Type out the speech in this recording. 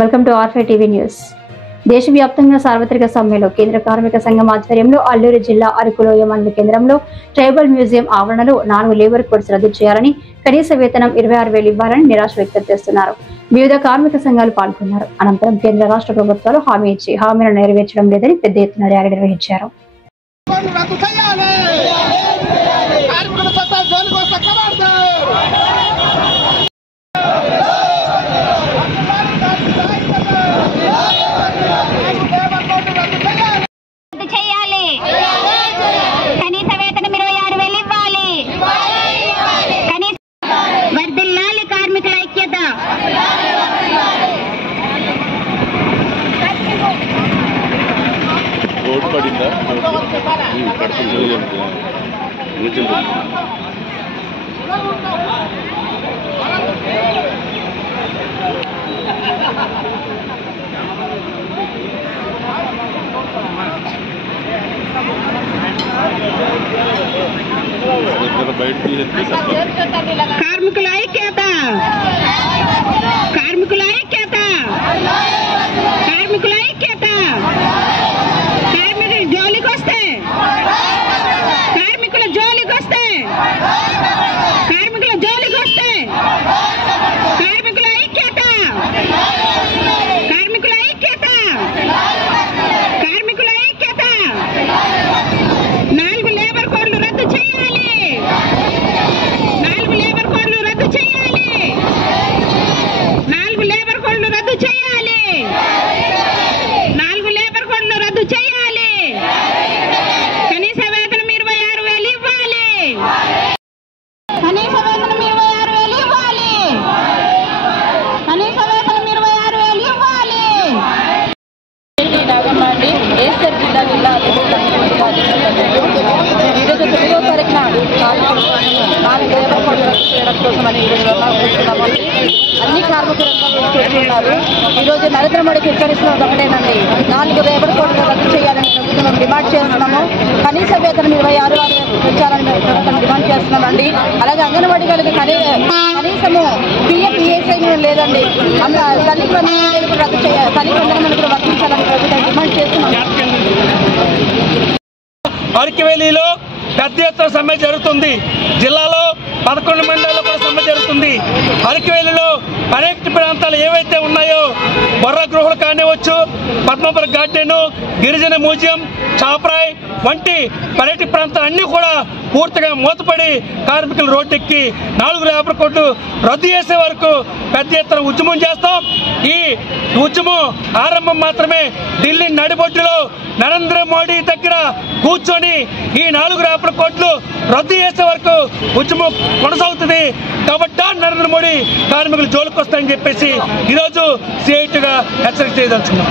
Welcome to ఆర్5 TV news. దేశవ్యాప్తంగా సార్వత్రిక సమ్మెలో కేంద్ర కార్మిక సంఘం ఆధ్వర్యంలో అల్లూరు జిల్లా అరకులోయ మండల కేంద్రంలో ట్రైబల్ మ్యూజియం ఆవరణలో 4 లేబర్ కోడ్స్ రద్దు చేయాలని, కనీస వేతనం 26,000 ఇవ్వాలని నిరాశ వ్యక్తం చేస్తున్నారు. వివిధ కార్మిక సంఘాలు పాల్గొన్నారు. అనంతరం కేంద్ర రాష్ట్ర ప్రభుత్వాలు హామీ ఇచ్చి హామీలను నెరవేర్చడం లేదని పెద్ద ఎత్తున ర్యాలీ నిర్వహించారు. కార్మికుల ఐక్యత, కార్మికుల ఐక్యత, కార్మికుల ఐక్యత. కార్మికుల జోలికి వస్తే, కార్మికుల జోలికి వస్తే, కార్మికుల జోలికి వస్తే కార్మికుల ఐక్యత, కార్మికుల ఐక్యత, కార్మికుల ఐక్యత. 4 లేబర్ కోడ్లు రద్దు చేయాలి, 4 లేబర్ కోడ్లు రద్దు చేయాలి, 4 లేబర్ కోడ్లు రద్దు చేయాలి, 4 లేబర్ కోడ్లు రద్దు చేయాలి. కనీస వేతనం 26,000 ఇవ్వాలి, కనీస వేతనం 26,000 ఇవ్వాలి, కనీస వేతనం 26,000 ఇవ్వాలి. నాగమ్మండి ఏస్టర్ జిల్లా ఈరోజు 9వ తారీఖున 4 లేబర్ కోడ్లు రద్దు చేయడం కోసమని కూర్చున్నామండి. అన్ని కార్మిక రంగాలు కూర్చున్నారు. ఈరోజు నరేంద్ర మోడీకి హెచ్చరిస్తున్నది ఒకటేనండి, 4 లేబర్ కోడ్లు రద్దు చేయాలని ప్రభుత్వం డిమాండ్ చేస్తున్నాము. కనీస వేతనం 26,000 పెంచాలని ప్రభుత్వం డిమాండ్ చేస్తున్నామండి. అలాగే అంగన్వాడీ గారికి కనీసము పిఎఫ్ఈఎస్ఐ లేదండి, తల్లికి వందనం రద్దు చేయాలి, తల్లికి వందనం కూడా వర్తించాలని ప్రభుత్వం డిమాండ్ చేస్తున్నాము. అరకువేలిలో పెద్ద ఎత్తున సమ్మె జరుగుతుంది. జిల్లాలో 11 మండలాల్లో కూడా సమ్మె జరుగుతుంది. అరకువేలిలో అనేక ప్రాంతాలు ఏవైతే ఉన్నాయో, బొర్రా గృహలు కానివచ్చు, పద్మపురం గార్డెన్, గిరిజన మ్యూజియం, చాపరాయ్ వంటి పర్యాటక ప్రాంతాలన్నీ కూడా పూర్తిగా మూతపడి కార్మికులు రోడ్డెక్కి 4 లేబర్ కోడ్లు రద్దు చేసే వరకు పెద్ద ఎత్తున ఉద్యమం చేస్తాం. ఈ ఉద్యమం ఆరంభం మాత్రమే. ఢిల్లీ నడిబొడ్డులో నరేంద్ర మోడీ దగ్గర కూర్చొని ఈ 4 లేబర్ కోడ్లు రద్దు చేసే వరకు ఉద్యమం కొనసాగుతుంది. కాబట్టి నరేంద్ర మోడీ కార్మికులు జోలికి వస్తాయని చెప్పేసి ఈరోజు సిఐటిగా హెచ్చరిక చేయదలుచుకున్నాం.